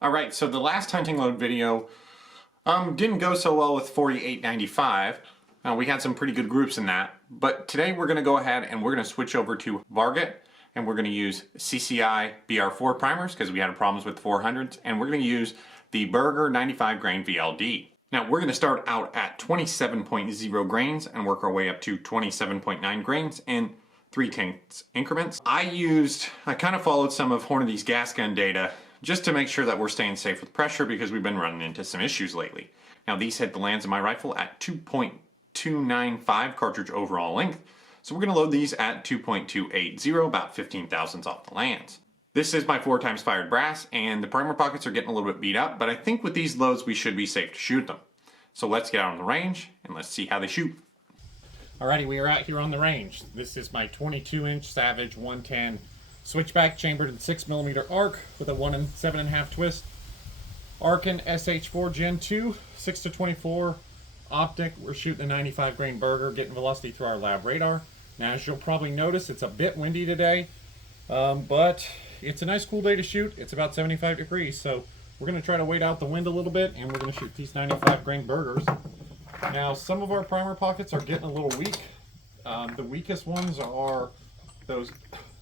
Alright, so the last hunting load video didn't go so well with 4895. We had some pretty good groups in that, but today we're going to go ahead and we're going to switch over to Varget, and we're going to use CCI BR4 primers because we had problems with 400s, and we're going to use the Berger 95 grain VLD. Now we're going to start out at 27.0 grains and work our way up to 27.9 grains in 3/10 increments. I kind of followed some of Hornady's gas gun data just to make sure that we're staying safe with pressure because we've been running into some issues lately. Now these hit the lands of my rifle at 2.295 cartridge overall length, so we're going to load these at 2.280, about 15 thousandths off the lands. This is my 4x fired brass, and the primer pockets are getting a little bit beat up, but I think with these loads we should be safe to shoot them. So let's get out on the range and let's see how they shoot. Alrighty, we are out here on the range. This is my 22-inch Savage 110 switchback chambered in 6mm arc with a 1 7.5 twist. Arkin SH4 Gen 2, 6-24 optic. We're shooting a 95 grain Berger, getting velocity through our lab radar. Now, as you'll probably notice, it's a bit windy today, but it's a nice cool day to shoot. It's about 75 degrees, so we're going to try to wait out the wind a little bit, and we're going to shoot these 95 grain Bergers. Now, some of our primer pockets are getting a little weak. The weakest ones are those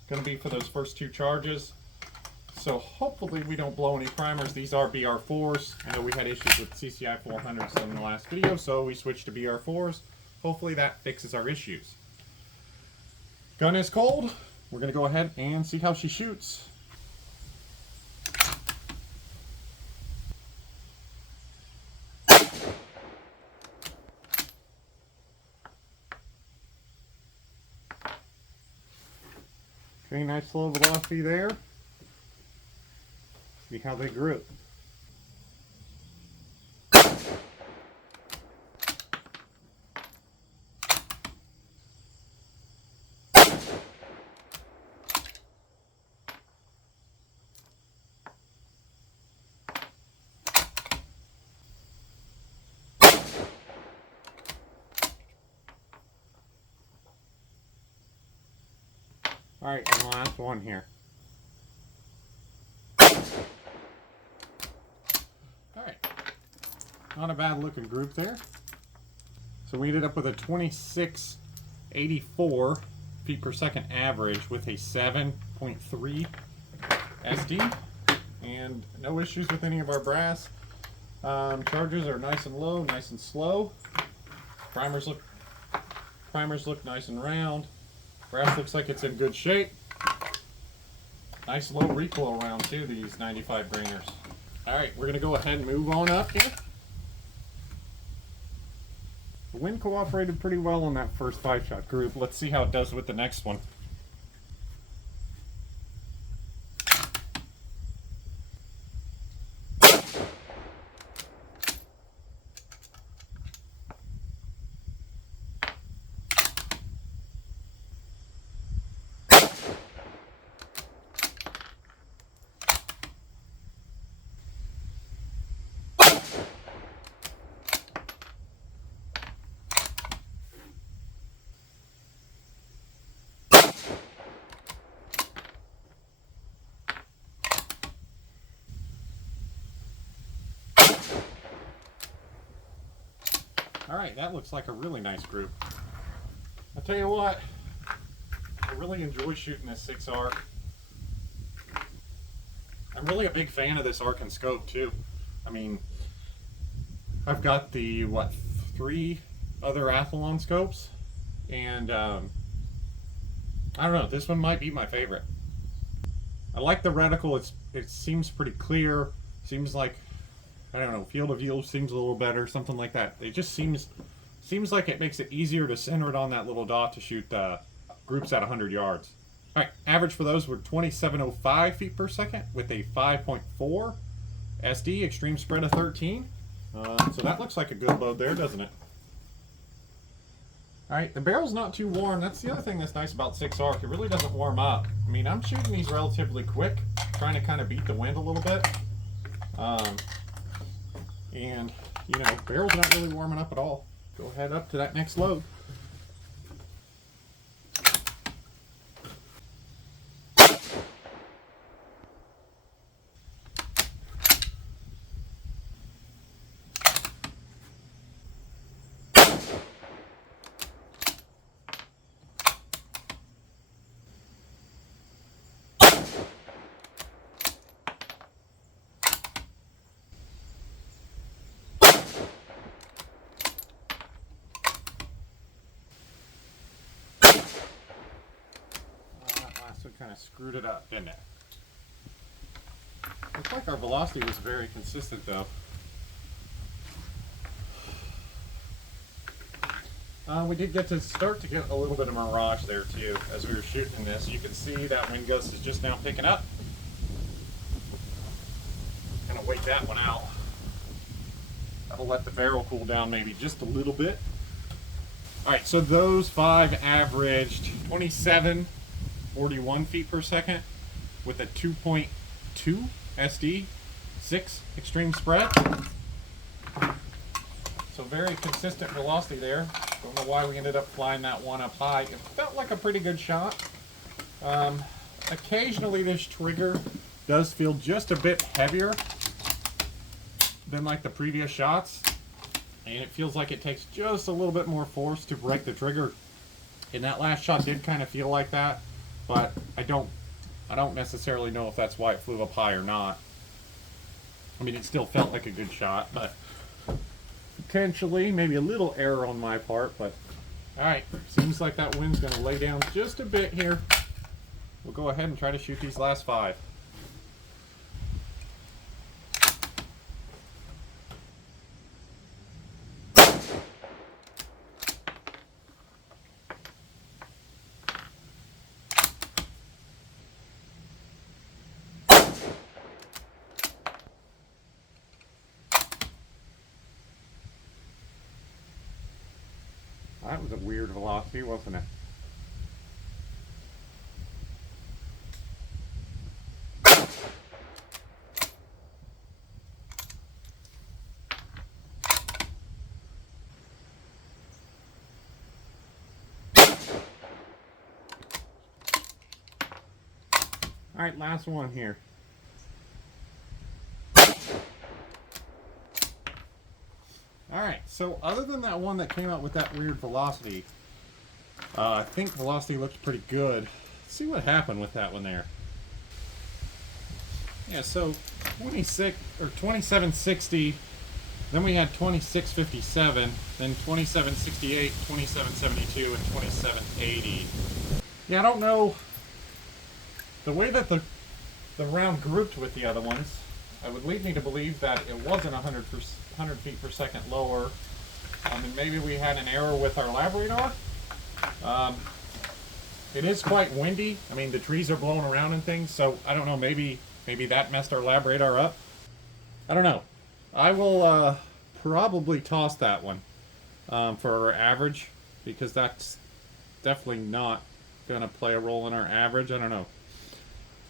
going to be for those first two charges. So hopefully we don't blow any primers. These are BR4s. I know we had issues with CCI 400s in the last video, so we switched to BR4s. Hopefully that fixes our issues. Gun is cold. We're going to go ahead and see how she shoots. Okay, nice low velocity there. See how they grew. Alright, and the last one here. Alright, not a bad looking group there. So we ended up with a 2684 feet per second average with a 7.3 SD, and no issues with any of our brass. Charges are nice and low, nice and slow. Primers look nice and round. Brass looks like it's in good shape. Nice low recoil round too, these 95 grainers. Alright, we're going to go ahead and move on up here. The wind cooperated pretty well on that first 5-shot group. Let's see how it does with the next one. Alright, that looks like a really nice group. I'll tell you what, I really enjoy shooting this 6R. I'm really a big fan of this Arkin scope too. I mean, I've got the, 3 other Athlon scopes, and I don't know, this one might be my favorite. I like the reticle, it seems pretty clear, seems like, I don't know, field of view seems a little better, something like that. It just seems like it makes it easier to center it on that little dot to shoot groups at 100 yards. Alright, average for those were 2705 feet per second with a 5.4 SD, extreme spread of 13. So that looks like a good load there, doesn't it? Alright, the barrel's not too warm. That's the other thing that's nice about 6R. It really doesn't warm up. I mean, I'm shooting these relatively quick, trying to kind of beat the wind a little bit. And, you know, barrel's not really warming up at all. Go ahead up to that next load. kind of screwed it up, didn't it? Looks like our velocity was very consistent though. We did start to get a little bit of mirage there too as we were shooting this. You can see that wind gust is just now picking up. Gonna wait that one out. That'll let the barrel cool down maybe just a little bit. Alright, so those 5 averaged 2741 feet per second with a 2.2 SD, 6 extreme spread. So very consistent velocity there. Don't know why we ended up flying that one up high. It felt like a pretty good shot. Occasionally this trigger does feel just a bit heavier than like the previous shots. And it feels like it takes just a little bit more force to break the trigger. And that last shot did kind of feel like that, but I don't necessarily know if that's why it flew up high or not. I mean, it still felt like a good shot, but potentially maybe a little error on my part. But all right, seems like that wind's going to lay down just a bit here. We'll go ahead and try to shoot these last 5. That was a weird velocity, wasn't it? All right, last one here. Alright, so other than that one that came out with that weird velocity, I think velocity looks pretty good. Let's see what happened with that one there. Yeah, so 2760, then we had 2657, then 2768, 2772, and 2780. Yeah, I don't know. The way that the round grouped with the other ones, it would lead me to believe that it wasn't 100 feet per second lower. And maybe we had an error with our lab radar. It is quite windy. I mean, the trees are blowing around and things, so I don't know, maybe that messed our lab radar up. I don't know. I will probably toss that one for our average, because that's definitely not going to play a role in our average. I don't know.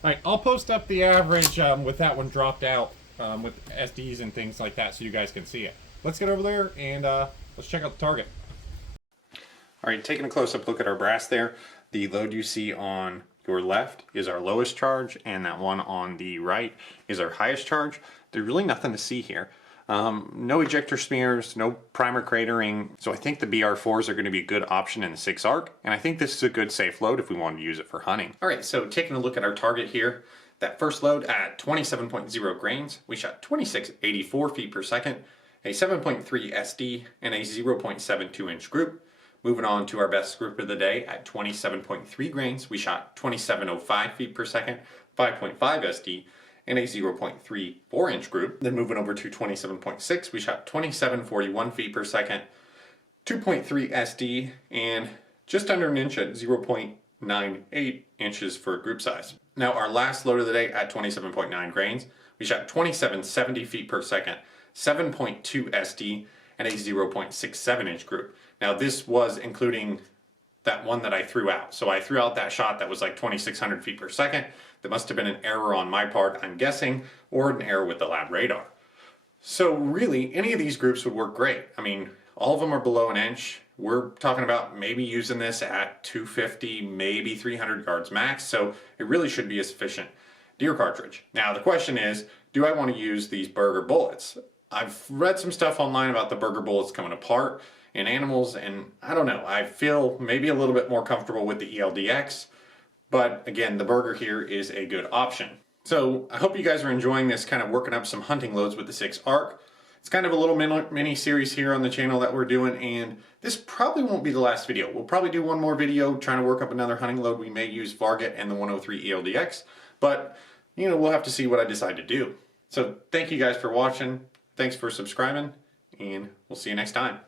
Alright, I'll post up the average with that one dropped out with SDs and things like that so you guys can see it. Let's get over there and let's check out the target. Alright, taking a close-up look at our brass there. The load you see on your left is our lowest charge, and that one on the right is our highest charge. There's really nothing to see here. No ejector smears, no primer cratering, so I think the BR4s are going to be a good option in the 6 arc, and I think this is a good safe load if we want to use it for hunting. Alright, so taking a look at our target here, that first load at 27.0 grains, we shot 2684 feet per second, a 7.3 SD, and a 0.72 inch group. Moving on to our best group of the day at 27.3 grains, we shot 2705 feet per second, 5.5 SD, and a 0.34 inch group. Then moving over to 27.6, we shot 2741 feet per second, 2.3 SD, and just under an inch at 0.98 inches for group size. Now our last load of the day at 27.9 grains, we shot 2770 feet per second, 7.2 SD, and a 0.67 inch group. Now this was including that one that I threw out. So I threw out that shot that was like 2600 feet per second. That must have been an error on my part, I'm guessing, or an error with the lab radar. So really, any of these groups would work great. I mean, all of them are below an inch. We're talking about maybe using this at 250, maybe 300 yards max, so it really should be a sufficient deer cartridge. Now the question is, do I want to use these Berger bullets? I've read some stuff online about the Berger bullets coming apart in animals, and I don't know, I feel maybe a little bit more comfortable with the eld-x, but again, the Berger here is a good option. So I hope you guys are enjoying this, kind of working up some hunting loads with the 6 arc. It's kind of a little mini series here on the channel that we're doing, and this probably won't be the last video. We'll probably do one more video trying to work up another hunting load. We may use Varget and the 103 eld-x, but you know, we'll have to see what I decide to do. So thank you guys for watching. Thanks for subscribing, and we'll see you next time.